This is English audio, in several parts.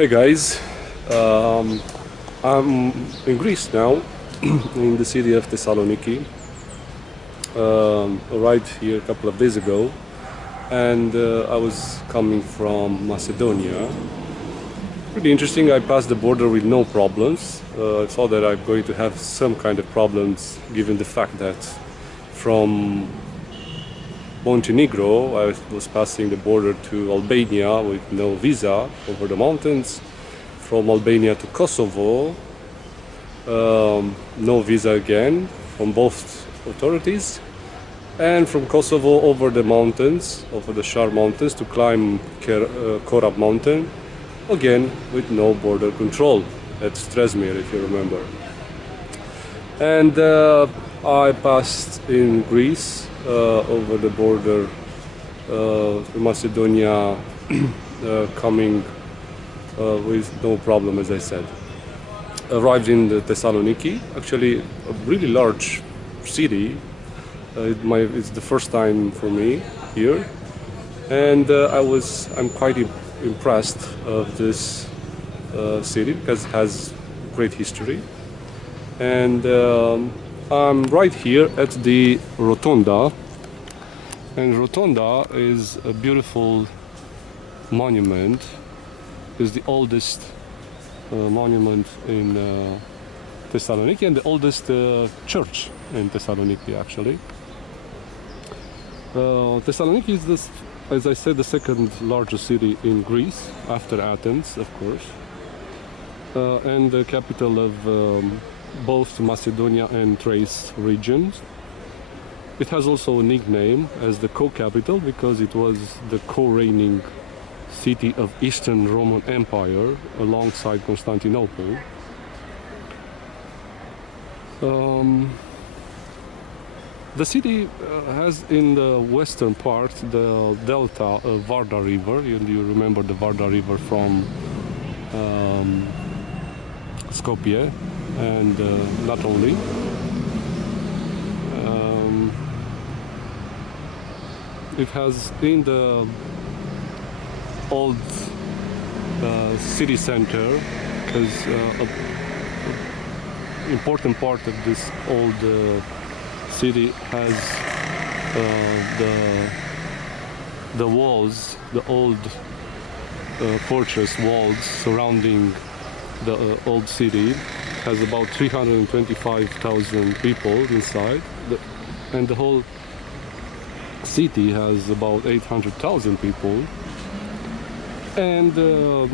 Hey guys, I'm in Greece now, in the city of Thessaloniki. Arrived here a couple of days ago, and I was coming from Macedonia. Pretty interesting. I passed the border with no problems. I thought that I'm going to have some kind of problems, given the fact that from Montenegro, I was passing the border to Albania with no visa over the mountains. From Albania to Kosovo, no visa again from both authorities. And from Kosovo over the mountains, over the Shar mountains to climb Korab mountain, again with no border control at Stresmir, if you remember. And I passed in Greece over the border to Macedonia, coming with no problem, as I said. Arrived in the Thessaloniki, actually a really large city. It's the first time for me here, and I'm quite impressed of this city because it has great history. And I'm right here at the Rotonda, and Rotonda is a beautiful monument. It's the oldest monument in Thessaloniki and the oldest church in Thessaloniki, actually. Thessaloniki is, as I said, the second largest city in Greece, after Athens, of course, and the capital of both Macedonia and Thrace regions. It has also a nickname as the co-capital because it was the co-reigning city of Eastern Roman Empire alongside Constantinople. The city has in the western part the delta of Varda River. You remember the Varda River from Skopje, and not only. It has in the old city center, because an important part of this old city has the walls, the old fortress walls surrounding the old city. Has about 325,000 people inside, and the whole city has about 800,000 people. And the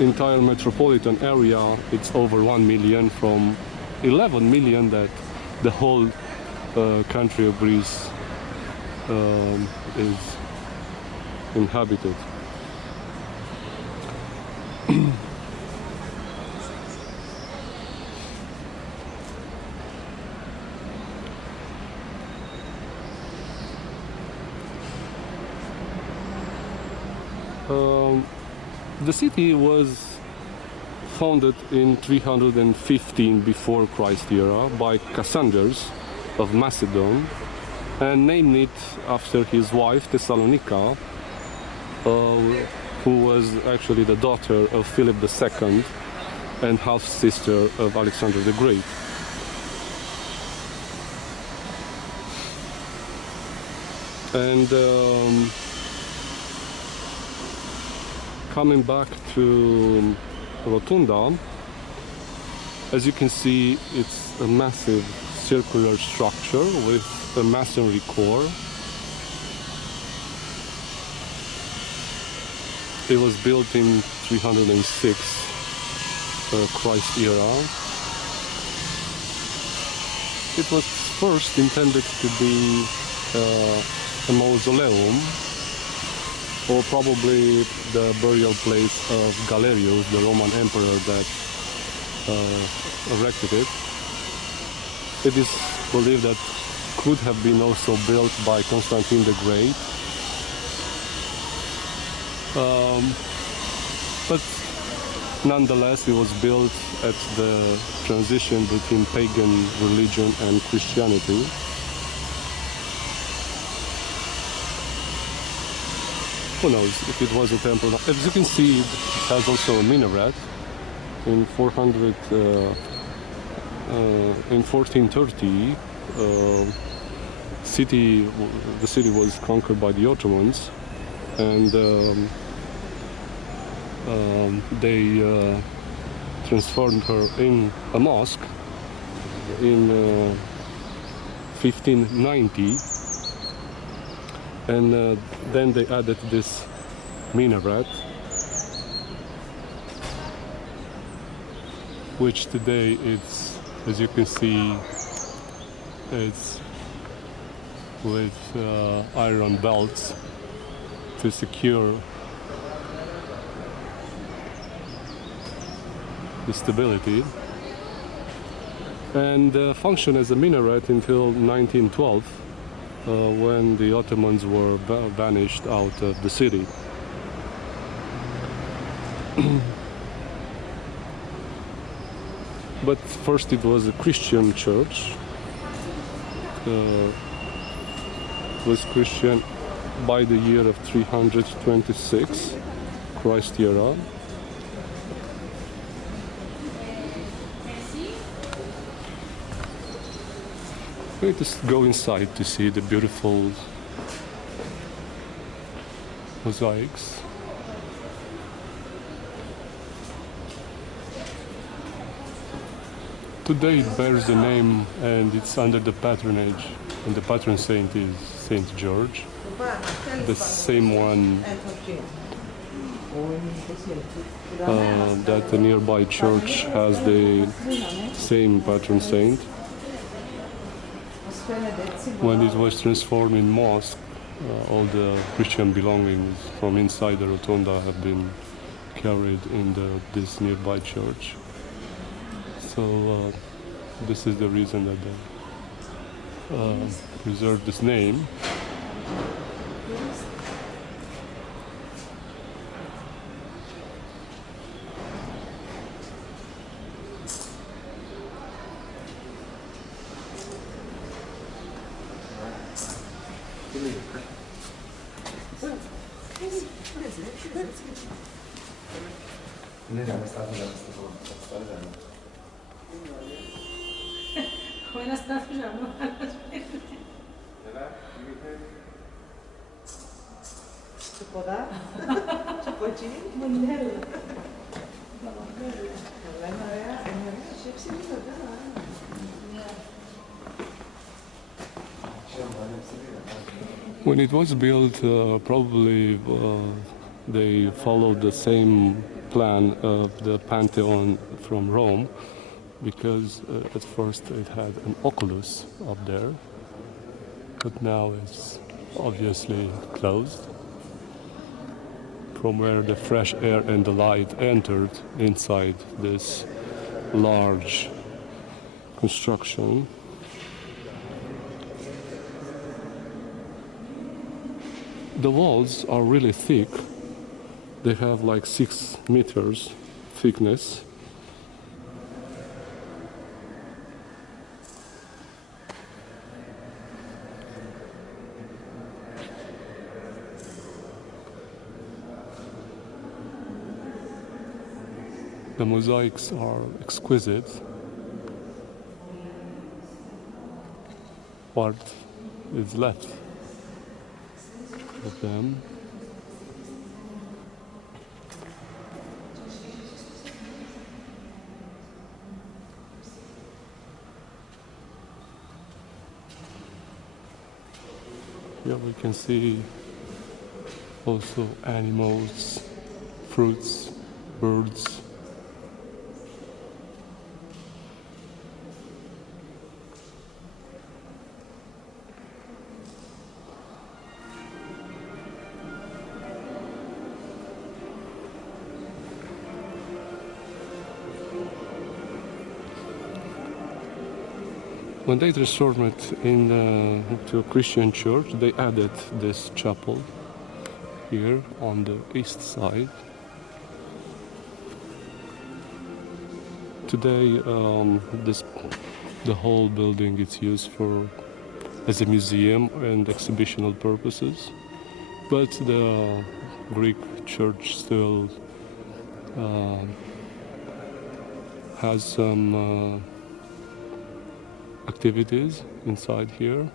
entire metropolitan area, it's over 1 million from 11 million that the whole country of Greece is inhabited. The city was founded in 315 before Christ era by Cassanders of Macedon, and named it after his wife Thessalonica, who was actually the daughter of Philip II and half-sister of Alexander the Great. And coming back to Rotunda, as you can see, it's a massive circular structure with a masonry core. It was built in 306 Christ era. It was first intended to be a mausoleum, or probably the burial place of Galerius, the Roman emperor that erected it. It is believed that could have been also built by Constantine the Great. But nonetheless, it was built at the transition between pagan religion and Christianity. Who knows if it was a temple? As you can see, it has also a minaret. In 1430, the city was conquered by the Ottomans, and they transformed her in a mosque in 1590, and then they added this minaret, which today it's, as you can see, it's with iron belts to secure the stability, and functioned as a minaret until 1912, when the Ottomans were banished out of the city. But first it was a Christian church. It was Christian by the year of 326 Christ era. We just go inside to see the beautiful mosaics. Today it bears the name, and it's under the patronage, and the patron saint is Saint George, the same one that the nearby church has the same patron saint. When it was transformed in mosque, all the Christian belongings from inside the rotunda have been carried in this nearby church. So this is the reason that they preserved this name. Buenas tardes, amor. Ci può dare? Ci può ci? Mondello. When it was built, probably they followed the same plan of the Pantheon from Rome, because at first it had an oculus up there, but now it's obviously closed, from where the fresh air and the light entered inside this large construction. The walls are really thick. They have like 6 meters thickness. The mosaics are exquisite. What is left of them. Here we can see also animals, fruits, birds. When they transformed it into a Christian church, they added this chapel here on the east side. Today, the whole building is used as a museum and exhibitional purposes, but the Greek church still has some activities inside here.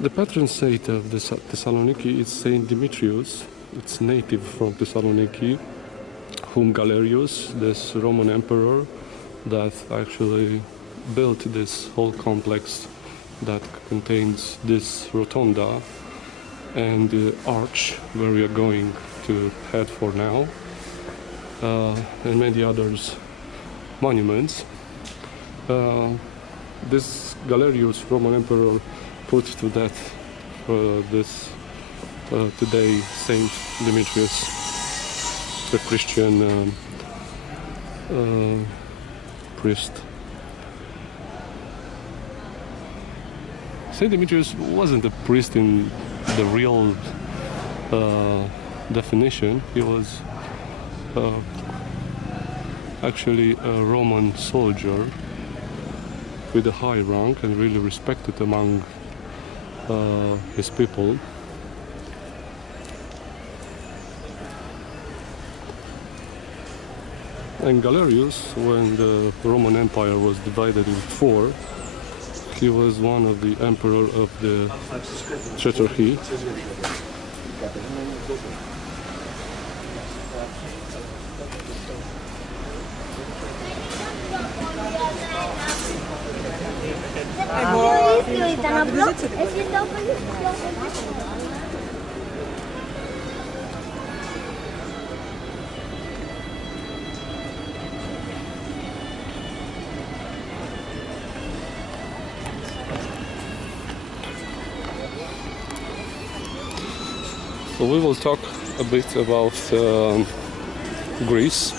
The patron saint of the Thessaloniki is Saint Demetrius. It's native from Thessaloniki, whom Galerius, this Roman emperor, that actually built this whole complex that contains this rotunda and the arch where we are going to head for now, and many others monuments. This Galerius, Roman emperor, put to death this today Saint Demetrius, the Christian priest. Saint Demetrius wasn't a priest in the real definition. He was actually a Roman soldier with a high rank and really respected among his people. And Galerius, when the Roman Empire was divided in four, he was one of the emperor of the Tetrarchy. So we will talk a bit about Greece.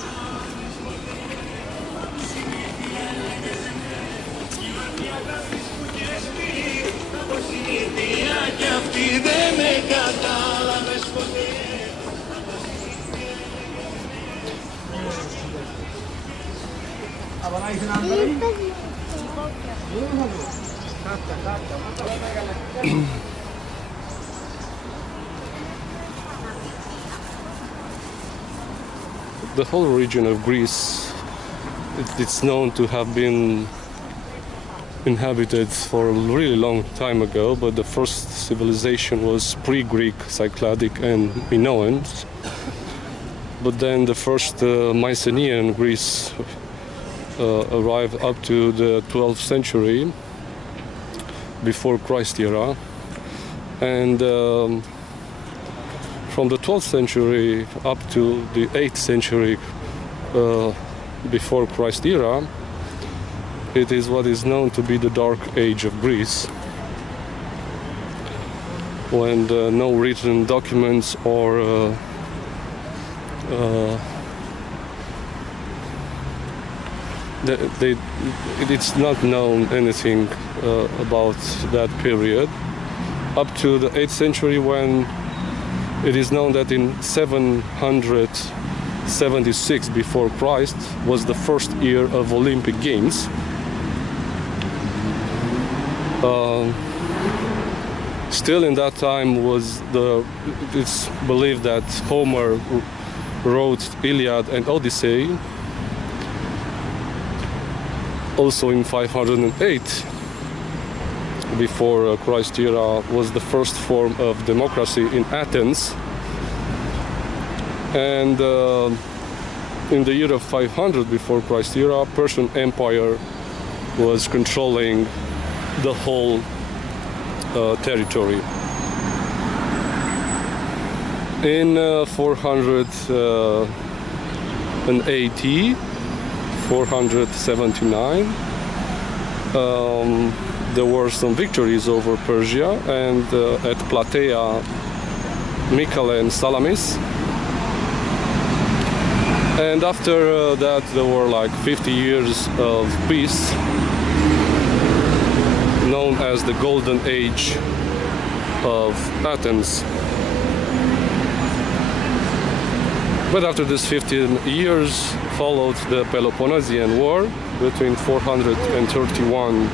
The whole region of Greece, it's known to have been inhabited for a really long time ago, but the first civilization was pre-Greek, Cycladic and Minoan. But then the first Mycenaean Greece arrived up to the 12th century before Christ era, and from the 12th century up to the 8th century before Christ era, it is what is known to be the Dark Age of Greece, when no written documents or it's not known anything about that period, up to the 8th century, when it is known that in 776 before Christ was the first year of Olympic Games. Still in that time it's believed that Homer wrote Iliad and Odyssey. Also in 508 before Christ era was the first form of democracy in Athens, and in the year of 500 before Christ era, Persian Empire was controlling the whole territory. In 480, 479, there were some victories over Persia, and at Plataea, Mycale and Salamis. And after that there were like 50 years of peace, known as the Golden Age of Athens. But after these 15 years followed the Peloponnesian War between 431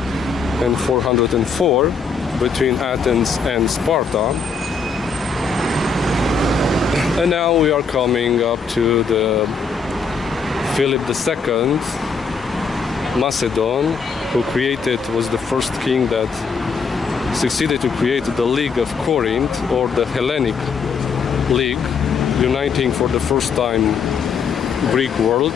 and 404 between Athens and Sparta. And now we are coming up to the Philip II, Macedon, who was the first king that succeeded to create the League of Corinth, or the Hellenic League, uniting for the first time Greek world.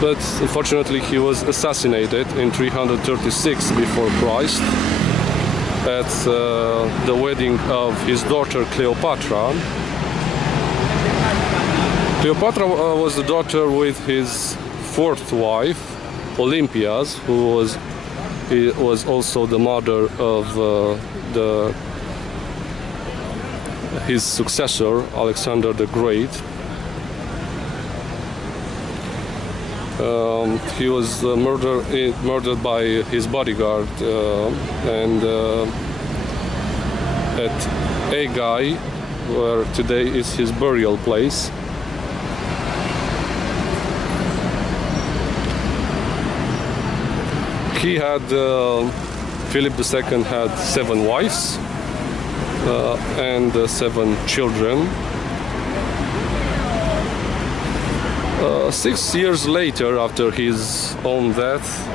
But unfortunately he was assassinated in 336 before Christ at the wedding of his daughter Cleopatra. Cleopatra was the daughter with his fourth wife, Olympias, who was also the mother of his successor, Alexander the Great. He was murdered by his bodyguard and at Aigai, where today is his burial place. He had, Philip II had 7 wives and 7 children. 6 years later, after his own death,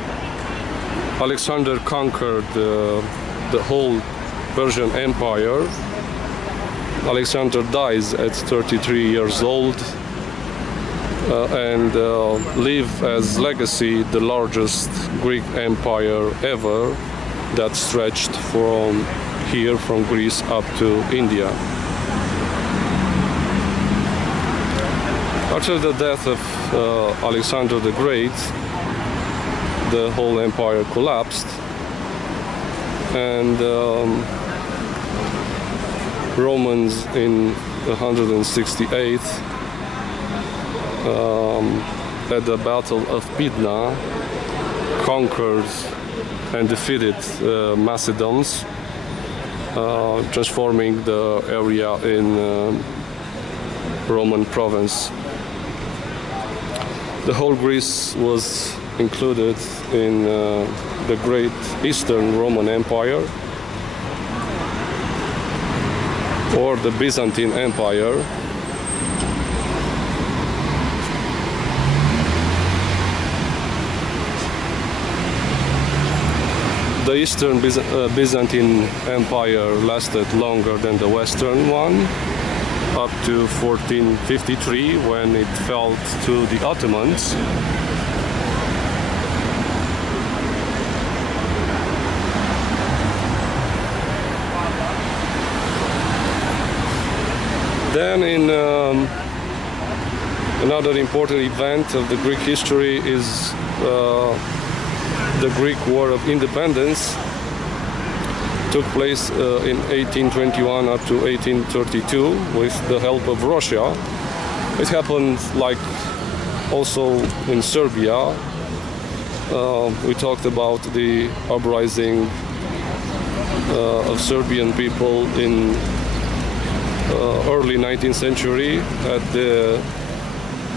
Alexander conquered the whole Persian Empire. Alexander dies at 33 years old and leave as legacy the largest Greek empire ever that stretched from here, from Greece up to India. After the death of Alexander the Great, the whole empire collapsed, and Romans in 168 at the Battle of Pydna conquered and defeated Macedons, transforming the area in Roman province. The whole Greece was included in the Great Eastern Roman Empire, or the Byzantine Empire. The Eastern Byzantine Empire lasted longer than the Western one, up to 1453, when it fell to the Ottomans. Then in another important event of the Greek history is the Greek War of Independence. Took place in 1821 up to 1832 with the help of Russia. It happened like also in Serbia. We talked about the uprising of Serbian people in early 19th century at the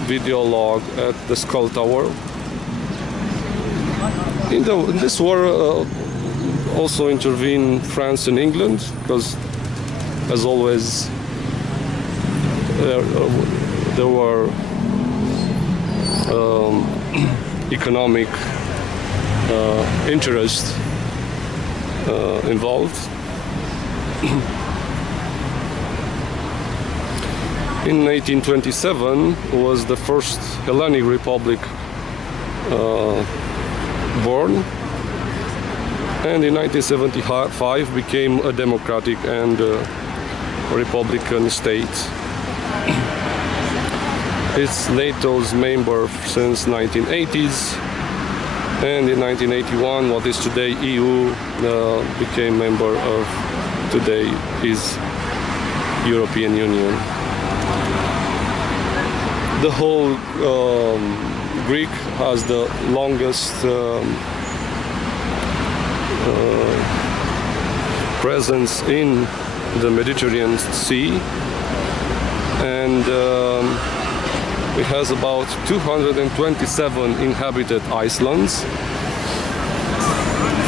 video log at the Skull Tower. In this war also intervened France and England, because as always there were economic interest involved. In 1827 was the first Hellenic Republic born, and in 1975 became a democratic and republican state. It's NATO's member since 1980s, and in 1981, what is today EU became member of today is European Union. The whole Greek has the longest presence in the Mediterranean Sea, and it has about 227 inhabited islands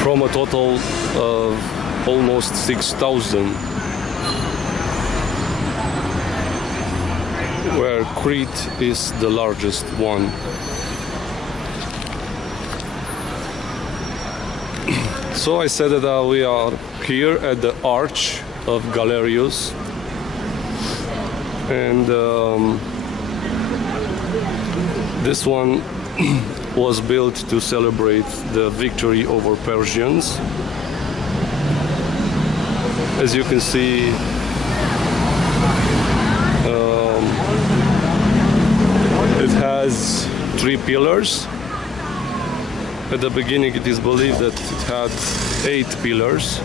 from a total of almost 6,000, where Crete is the largest one. So I said that we are here at the Arch of Galerius, and this one was built to celebrate the victory over Persians. As you can see, it has 3 pillars. At the beginning it is believed that it had 8 pillars.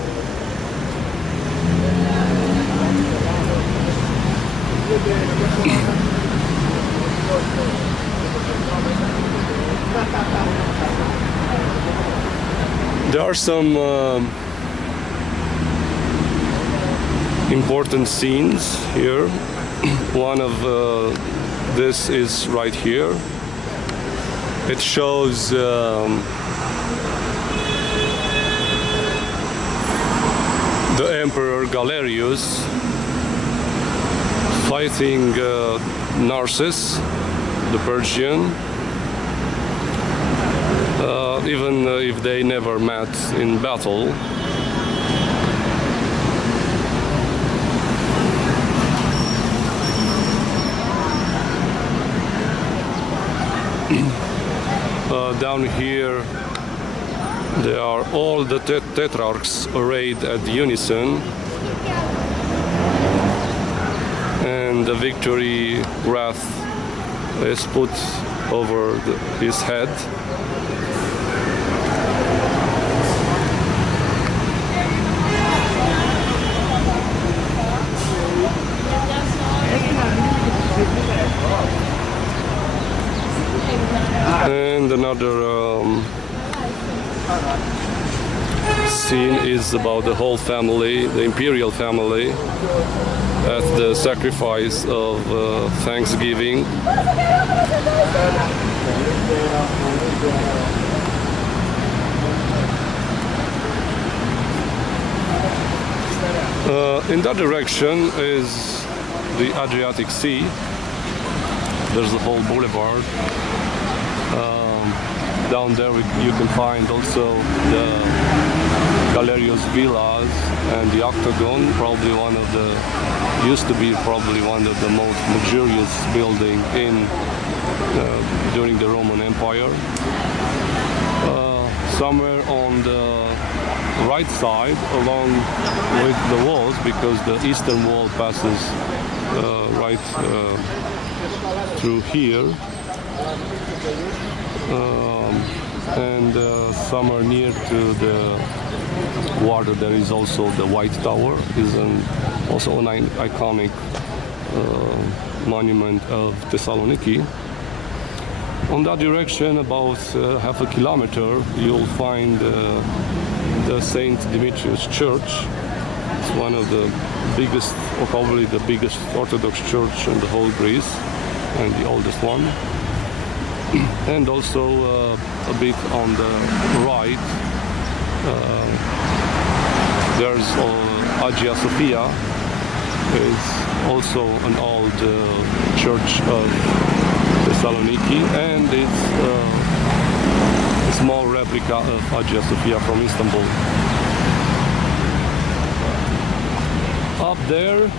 There are some important scenes here. One of this is right here. It shows the Emperor Galerius fighting Narses, the Persian, even if they never met in battle. Down here there are all the tetrarchs arrayed at unison, and the victory wreath is put over his head. And another scene is about the whole family, the imperial family, at the sacrifice of Thanksgiving. In that direction is the Adriatic Sea. There's the whole boulevard. Down there you can find also the Galerius villas and the Octagon, probably one of the, used to be probably one of the most luxurious building in during the Roman Empire. Somewhere on the right side along with the walls, because the eastern wall passes right through here, and somewhere near to the water there is also the White Tower, is also an iconic monument of Thessaloniki. On that direction, about half a kilometer, you'll find the Saint Demetrius Church. It's one of the biggest, or probably the biggest Orthodox church in the whole Greece, and the oldest one. And also a bit on the right, there's Hagia Sophia. It's also an old church of Thessaloniki, and it's a small replica of Hagia Sophia from Istanbul. Up there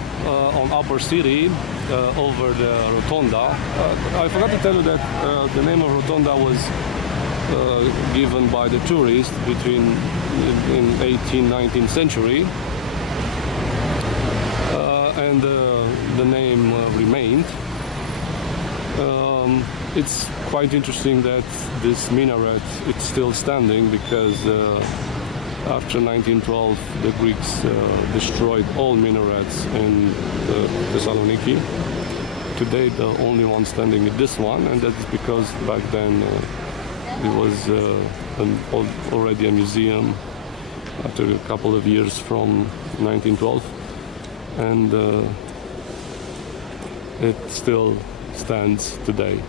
on Upper City, over the Rotonda, I forgot to tell you that the name of Rotonda was given by the tourists between in 18th, 19th century, and the name remained. it's quite interesting that this minaret is still standing because after 1912 the Greeks destroyed all minarets in Thessaloniki. Today the only one standing is this one, and that's because back then it was already a museum after a couple of years from 1912, and it still stands today.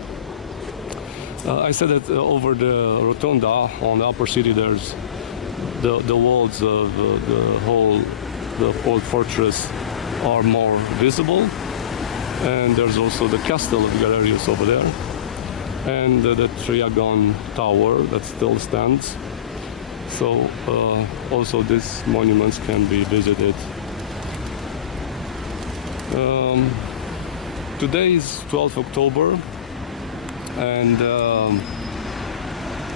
I said that over the rotunda on the upper city there's the walls of the old fortress are more visible, and there's also the castle of Galerius over there, and the Triagon Tower that still stands. So also these monuments can be visited. Today is 12th October, and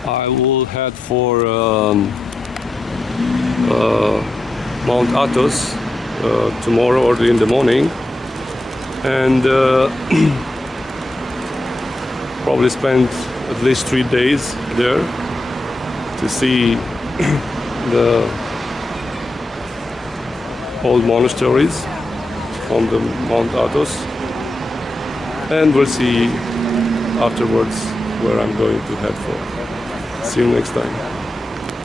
I will head for Mount Athos tomorrow early in the morning, and probably spend at least 3 days there to see the old monasteries on the Mount Athos, and we'll see afterwards where I'm going to head for. See you next time.